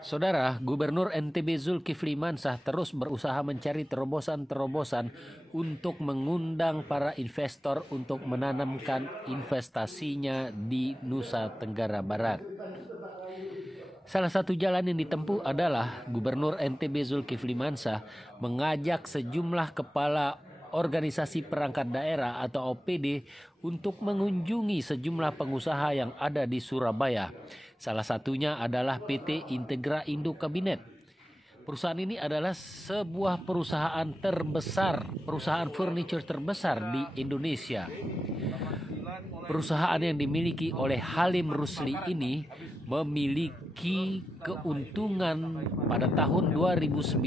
Saudara, Gubernur NTB Zulkifli Mansah terus berusaha mencari terobosan-terobosan untuk mengundang para investor untuk menanamkan investasinya di Nusa Tenggara Barat. Salah satu jalan yang ditempuh adalah Gubernur NTB Zulkifli Mansah mengajak sejumlah kepala organisasi perangkat daerah atau OPD untuk mengunjungi sejumlah pengusaha yang ada di Surabaya. Salah satunya adalah PT Integra Indo Kabinet. Perusahaan ini adalah sebuah perusahaan terbesar, perusahaan furniture terbesar di Indonesia. Perusahaan yang dimiliki oleh Halim Rusli ini memiliki keuntungan pada tahun 2019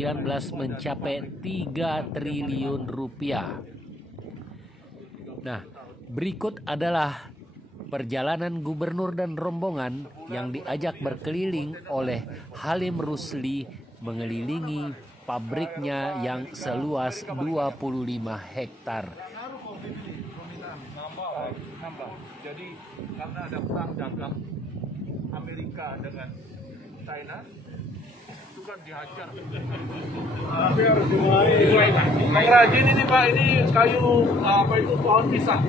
mencapai 3 triliun rupiah. Nah, berikut adalah perjalanan gubernur dan rombongan yang diajak berkeliling oleh Halim Rusli mengelilingi pabriknya yang seluas 25 hektar. Nambah. Jadi karena ada perang dagang Amerika dengan China, itu kan dihajar. Tapi harus dimulai. Pengrajin ini Pak, ini kayu apa itu pohon pisang.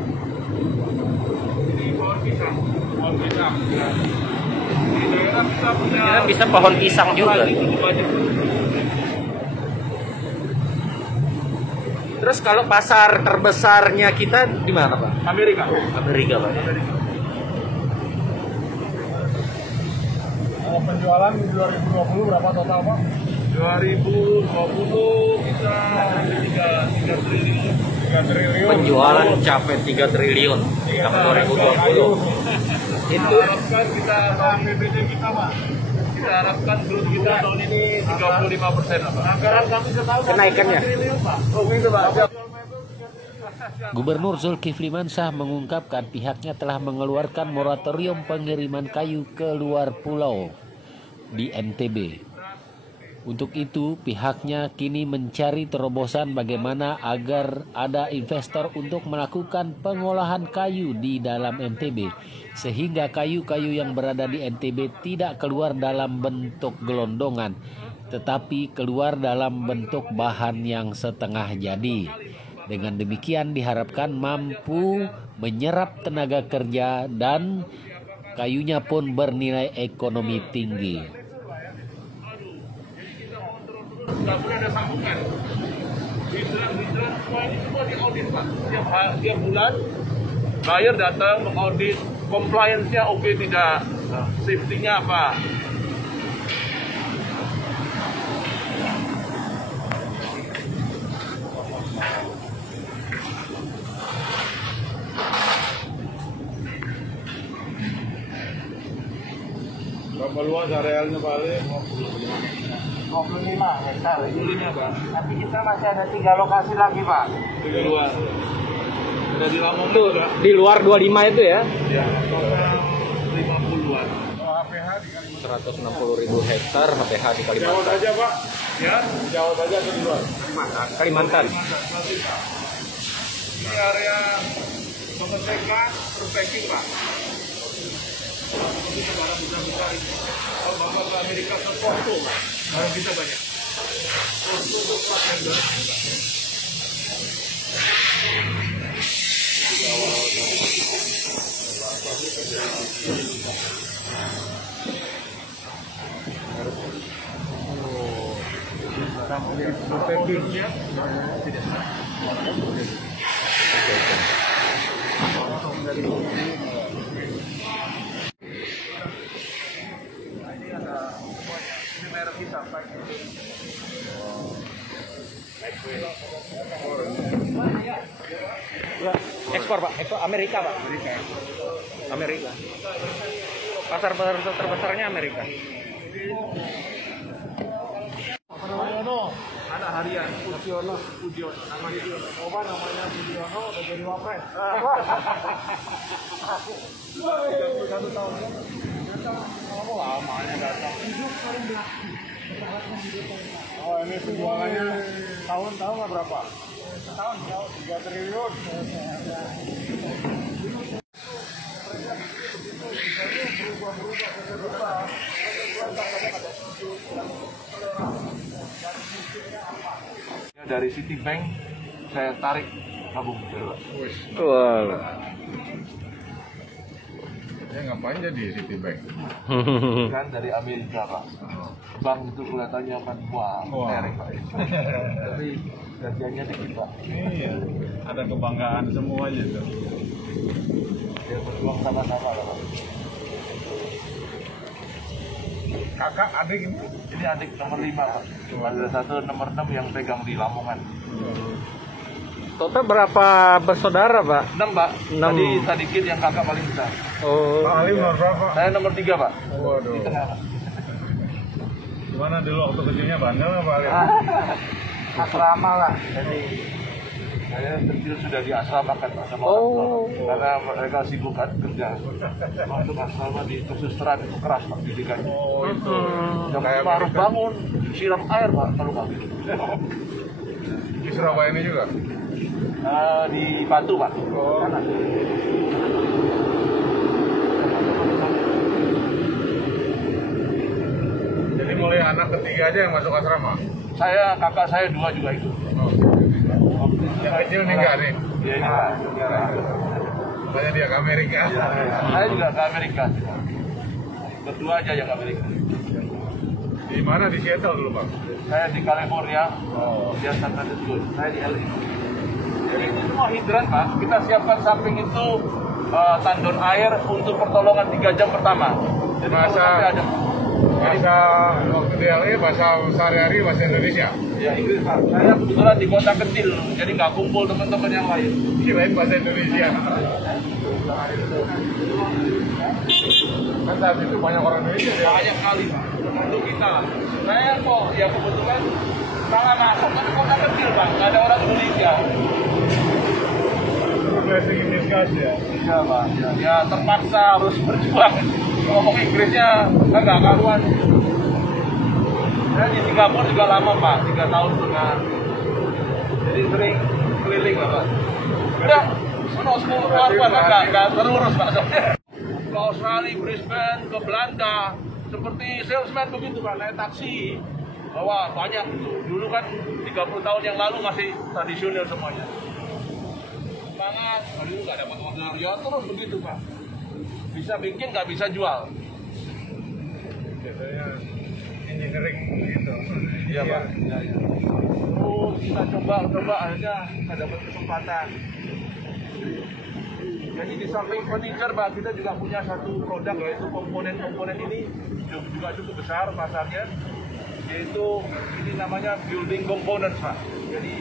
Ini pohon pisang. Pohon pisang. Ya. Di daerah kita punya. Bisa pohon pisang juga. Terus kalau pasar terbesarnya kita di mana, Pak? Amerika. Amerika, Pak. Penjualan di 2020 berapa total, Pak? 2020 kita 3 triliun. 3 triliun. Penjualan mencapai 3 triliun tahun 2020. Itu harapkan kita PBT kita, Pak. Kita harapkan growth kita tahun ini 35%, Pak. Anggaran kami setahun Kenaikannya. 3 triliun, Pak. Oh, gitu, Pak. Gubernur Zulkifli Mansah mengungkapkan pihaknya telah mengeluarkan moratorium pengiriman kayu ke luar pulau di NTB. Untuk itu, pihaknya kini mencari terobosan bagaimana agar ada investor untuk melakukan pengolahan kayu di dalam NTB, sehingga kayu-kayu yang berada di NTB tidak keluar dalam bentuk gelondongan, tetapi keluar dalam bentuk bahan yang setengah jadi. Dengan demikian diharapkan mampu menyerap tenaga kerja dan kayunya pun bernilai ekonomi tinggi. Nggak boleh ada sambungan. Bidang semua ini semua diaudit, Pak. Tiap bulan buyer datang mengaudit compliance-nya oke tidak, safety-nya apa. Berapa luas arealnya Pak Ali? 25 hektar. 25, Pak. Tapi kita masih ada 3 lokasi lagi, Pak. 3 luas. Ada di Lamongan juga. Di luar 25 itu ya? Ya, total 50-an. HPH di 160.000 hektar HPH di Jawa Kalimantan. saja, Pak. Ya, Jawa saja atau di luar? Kalimantan. Ini area pengecekan perspecting, Pak. Kita barang besar ini. Kalau Bapak ke Amerika ke Porto, Pak. Barang kita banyak. Porto itu Pak Hendra. Produknya tidak. Ini ada semuanya. Ini merek kita, Pak. Ekspor, Pak. Ekspor Amerika, Pak. Amerika. Pasar terbesarnya Amerika. Anak harian Budiono. Namanya Budiono. Namanya Budiono udah jadi wapres. 31 tahun. Kamu lamanya datang. Oh, ini penjualannya tahun-tahun nggak berapa? Tahun 3 triliun. Berubah-berubah. Dari Citibank saya tarik tabung. Wow. Ya ngapain jadi Citibank? Kan dari Amerika Pak. Bank itu kelihatannya kan wah, merek Pak. Tapi kerjanya dikit Pak. Iya, ada kebanggaan semuanya tuh. Ya berjuang sama-sama lah Pak. Kakak, adik ini? Ini adik nomor 5 Pak. Ada satu nomor 6 yang pegang di Lamongan. Total berapa bersaudara, Pak? 6 Pak. 6. Tadi Sadikin yang kakak paling besar. Oh. Pak Ali nomor berapa? Saya nomor 3 Pak. Waduh. Di tengah Pak. Gimana dulu waktu kecilnya bandel nggak Pak Ali? Asrama lah. Jadi saya kecil sudah diasramakan Pak sama orang tua. Karena mereka sibuk kan kerja. Masuk asrama di kesusahan itu keras Pak didikannya. Oh itu. Jam 5 harus bangun, siram air Pak kalau nggak gitu. Di Surabaya ini juga? Di Batu Pak. Oh. Sana. Jadi mulai anak ketiga aja yang masuk asrama? Kakak saya 2 juga itu. Oh. Yang kecil nih nggak nih? Iya ini Pak. Makanya dia ke Amerika. Saya juga ke Amerika. Berdua aja yang ke Amerika. Di mana? Di Seattle dulu Pak? Saya di California, dia San Francisco. Saya di LA. Jadi itu semua hidran Pak. Kita siapkan samping itu tandon air untuk pertolongan 3 jam pertama. Jadi Bahasa waktu di LA bahasa sehari-hari bahasa Indonesia. Ya Inggris Pak. Saya kebetulan di kota kecil, jadi nggak kumpul teman-teman yang lain. Kirain bahasa Indonesia. Kan saat itu banyak orang Indonesia ya. Banyak kali Pak. Untuk kita. Saya kok ya kebetulan salah masuk tapi kota kecil Pak. Nggak ada orang Indonesia. Blessing in disguise ya. Iya Pak. Ya terpaksa harus berjuang. Ngomong Inggrisnya nggak karuan. Saya di Singapura juga lama Pak, 3 tahun setengah. Jadi sering keliling Pak. Udah, penuh sepuluh keluarga nggak terurus Pak. Ke Australia, Brisbane, ke Belanda, seperti salesman begitu Pak, naik taksi. Bawa banyak gitu. Dulu kan 30 tahun yang lalu masih tradisional semuanya. Semangat, dulu nggak dapat order, ya terus begitu Pak. Bisa bikin, nggak bisa jual. Biasanya engineering gitu. Iya Pak. Ya. Terus kita coba akhirnya kita dapat kesempatan. Jadi di samping furniture Pak, kita juga punya satu produk yaitu komponen-komponen ini juga cukup besar pasarnya. Yaitu ini namanya building components Pak. Jadi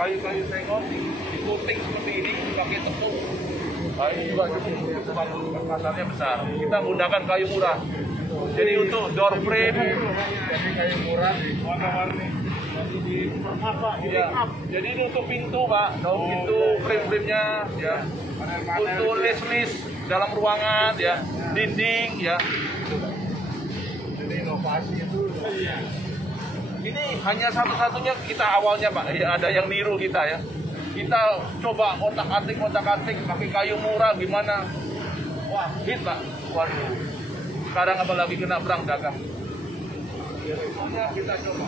kayu-kayu sengon di-coating seperti ini dipakai tepung. Kayu juga cukup bagus, pasarnya besar. Kita menggunakan kayu murah. Jadi untuk door frame, Jadi kayu murah, warna-warni. ya. Jadi ini untuk pintu Pak, pintu frame-frame-nya, ya. Untuk list-list dalam ruangan, ya. Dinding, ya. Jadi inovasi itu. Ini hanya satu-satunya kita awalnya Pak, ya, ada yang niru kita ya. Kita coba otak-atik pakai kayu murah gimana. Wah, hit Pak. Waduh. Sekarang apalagi kena perang dagang. Semuanya kita coba.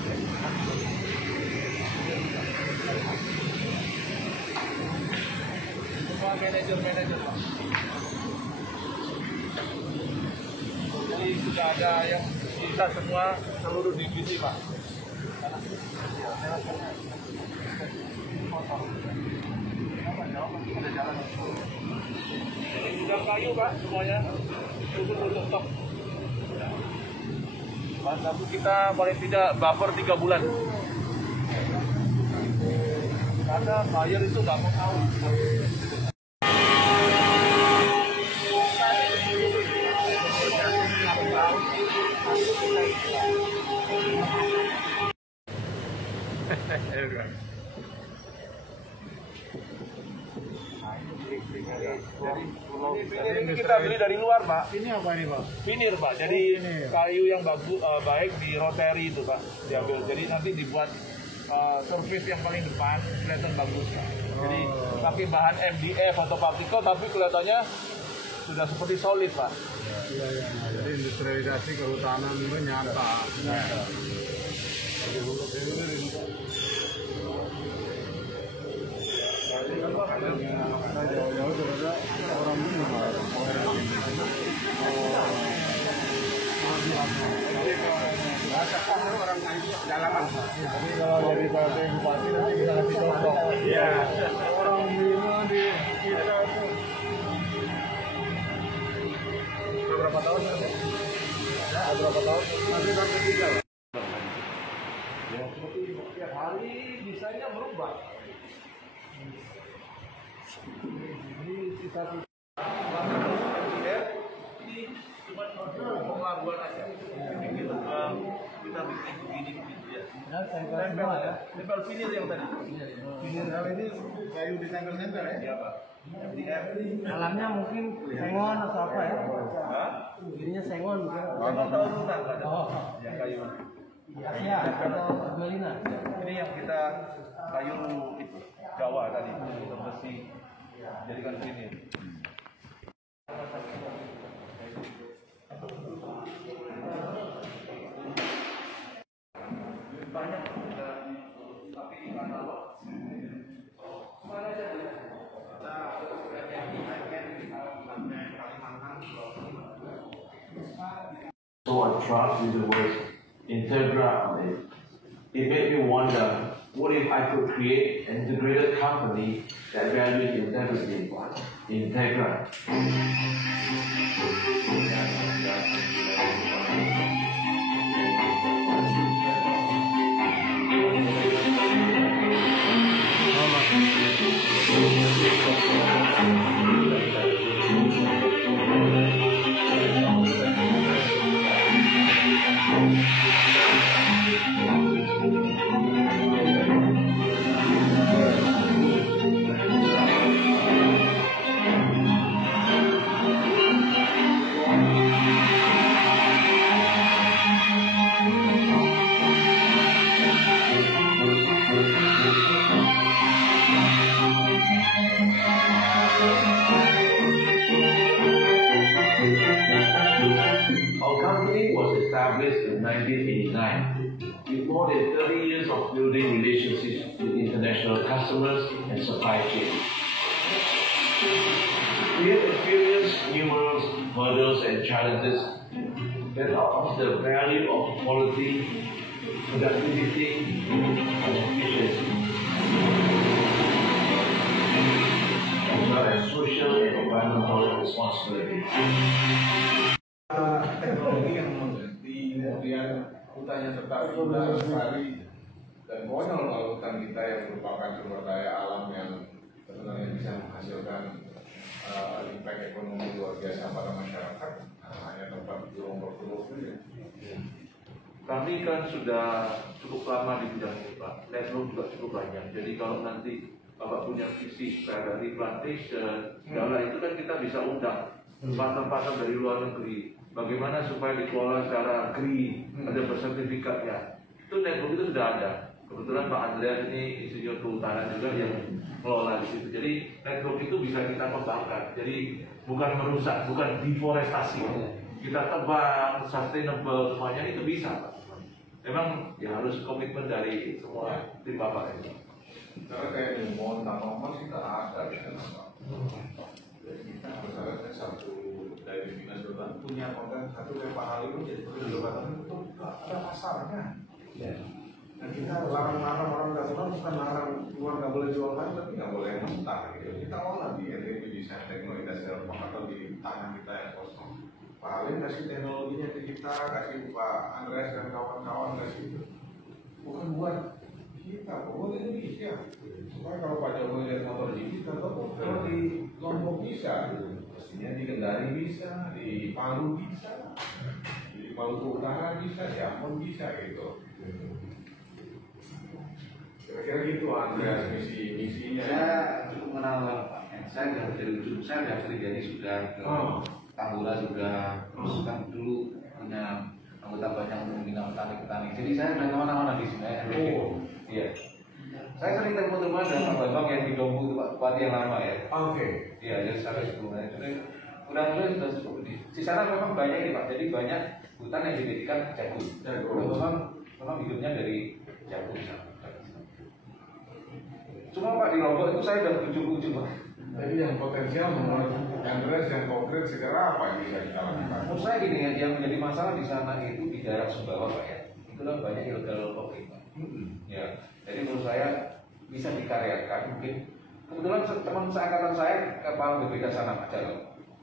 Semua manajer Pak. Jadi sudah ada yang bisa semua seluruh divisi Pak. Sudah kayu Pak semuanya. Untuk stok. Bahan baku kita paling tidak buffer 3 bulan. Karena buyer itu nggak mau tahu. Ini kita beli dari luar Pak. Ini apa ini Pak? Veneer Pak. Jadi kayu yang bagus baik di rotary itu Pak diambil. Jadi nanti dibuat surface yang paling depan kelihatan bagus Pak. Jadi pakai bahan MDF atau partikel tapi kelihatannya sudah seperti solid, Pak. Jadi industrialisasi kehutanan itu nyata. Jauh-jauh sudah ada orang ini orang jalanan. Jadi kalau jadi bupati nanti kita kasih contoh. Iya. Orang Bima di kita tuh berapa tahun nanti? Ya, berapa tahun? Nanti sampai 3 lah. Ya, seperti tiap hari desainnya berubah. Ini sisa ini cuma pengaruan aja. Kita bikin begini ya. Tempel vinil yang tadi. Vinil ini kayu di tempel-tempel ya? Iya, Pak. Dalamnya mungkin sengon atau apa ya? Hah? Ininya sengon mungkin. Tahu lunak ada. Ya kayu. Asia atau Argelina. Ini yang kita kayu itu Jawa tadi untuk besi jadikan vinil. Banyak tapi kalau So attracted with the word Integra on it. It made me wonder, what if I could create an integrated company that values integrity? Integra. Our company was established in 1989 with more than 30 years of building relationships with international customers and supply chains. We have experienced numerous hurdles and challenges that taught us the value of quality, productivity, and efficiency, as well as social and environmental responsibility. Teknologi yang di kemudian hutannya tetap indah sekali dan konyol kalau hutan kita yang merupakan sumber daya alam yang sebenarnya bisa menghasilkan impact ekonomi luar biasa pada masyarakat, hanya tempat bergerak saja. Kami kan sudah cukup lama di bidang ini, Pak. Network juga cukup banyak. Jadi kalau nanti Bapak punya visi supaya dari plantation, segala itu kan kita bisa undang partner-partner dari luar negeri. Bagaimana supaya dikelola secara green, ada bersertifikatnya. Itu network itu sudah ada. Kebetulan Pak Andreas ini insinyur kehutanan juga yang mengelola di situ. Jadi network itu bisa kita kembangkan. Jadi bukan merusak, bukan deforestasi. Kita tebang, sustainable, semuanya itu bisa, Pak. Memang ya harus komitmen dari semua tim Bapak ini. Karena kayak di mohon tanaman sih tak ada ya. Jadi kita harus ada satu dari dinas hutan punya konten satu yang Pak Halim jadi perdebatan itu ada pasarnya. Dan kita larang-larang orang nggak tahu bukan larang luar nggak boleh jual kan, tapi nggak boleh mentah gitu. Kita olah di NTB desain teknologi dasar atau di tangan kita yang kosong. Pak Halim kasih teknologinya ke kita, kasih Pak Andreas dan kawan-kawan kasih itu. Bukan buat kita, buat Indonesia. Supaya kalau Pak Jokowi lihat motor di kita, kalau di Lombok bisa, pastinya di Kendari bisa, di Palu bisa, di Maluku Utara bisa, di Ambon bisa gitu. Kira-kira gitu Andreas misinya. Saya cukup mengenal Pak. Saya sudah dari ujung, saya sudah Srigali sudah ke Tambora juga, terus kan dulu punya anggota banyak untuk membina petani-petani. Jadi saya sudah kemana-mana di sini. Iya. Saya sering telepon-telepon dengan Pak Bambang yang di Dompu itu Pak Bupati yang lama ya. Oke. Iya, jadi sampai sebelumnya. Jadi Bulan-bulan sudah cukup gede. Di sana memang banyak ini Pak, jadi banyak hutan yang dijadikan jagung. Memang hidupnya dari jagung. Cuma Pak di Lombok itu saya udah ujung-ujung Pak. Jadi yang potensial menurut yang deras, yang konkret segera apa yang bisa kita lakukan? Menurut saya gini ya, yang menjadi masalah di sana itu di daerah Sumbawa Pak ya. Itulah banyak illegal logging Pak. Ya, jadi menurut saya bisa dikaryakan mungkin. Kebetulan teman seangkatan saya kepala BPK sana Pak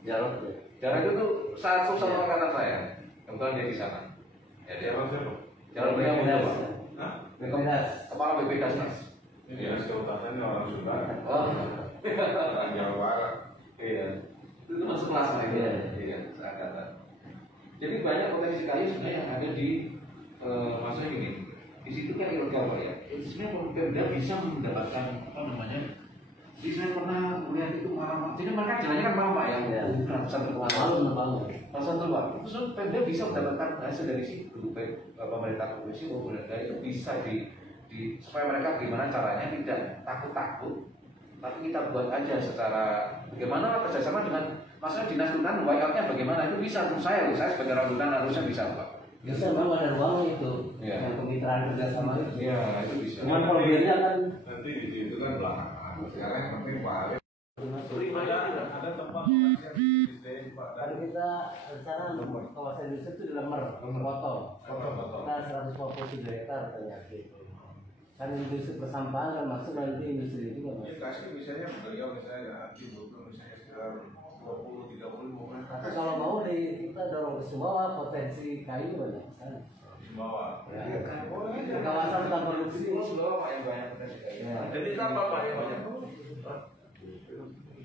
Jarod itu tuh satu sama angkatan saya. Kebetulan dia di sana. Ya dia Jarod punya muda Pak. Kepala BPK sana. Ini Sultan ini orang Sunda. Oh, Orang Jawa Barat. iya. Itu masuk kelas lagi ya. Iya, seangkatan. Jadi banyak potensi kayu sebenarnya yang ada di maksudnya gini. Di situ kan ilegal Pak ya. Itu sebenarnya Pemda bisa mendapatkan apa namanya? Jadi saya pernah melihat itu malam. Jadi mereka jalannya kan malam Pak ya. Ratusan ratusan Pak. Terus Pemda bisa mendapatkan hasil dari situ. Pemerintah provinsi maupun daerah itu bisa supaya mereka gimana caranya tidak takut-takut, tapi kita buat aja secara bagaimana kerjasama dengan masalah dinas hutan, layoutnya bagaimana itu bisa menurut saya sebagai orang hutan harusnya bisa Pak. Bisa memang ada ruang itu, Ya. yang kemitraan kerjasama itu. Iya itu bisa. Cuman kalau biasanya kan Nanti di situ kan belakangan. Sekarang yang penting Pak Ali. Ada tempat yang Pak. kan kita rencana kawasan industri itu di Lemmer, Koto. Kita 147 hektar katanya gitu. Kan industri persampahan kan masuk nanti industri itu kan. Kasih misalnya beliau misalnya nanti butuh misalnya sekitar 20-30 momen. Tapi kalau mau kita dorong ke Sumbawa potensi kayu banyak sekali. Sumbawa. Ya. Di kawasan hutan produksi. Sumbawa Pak yang banyak potensi kayu. Ya. Jadi apa Pak yang banyak?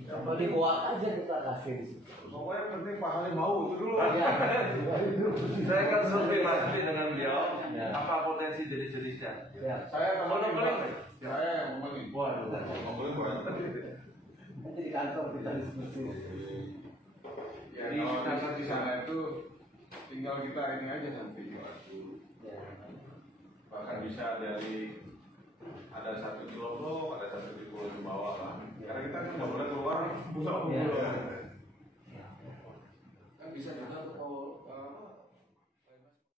Kalau dibuat aja kita kasih di situ. Pokoknya penting Pak Ali mau itu dulu. Ya. Saya akan survei nanti dengan beliau Ya. apa potensi jenis-jenisnya. Ya. Saya akan Monopoly. Saya yang membeli. Waduh. Membeli Nanti di kantor kita diskusi. Ya, kalau kita di sana itu tinggal kita ini aja nanti jual dulu. Ya. Bahkan bisa dari ada 1 kilo blok, ada 1 kilo di bawah lah. Karena kita kan nggak boleh keluar. Ya.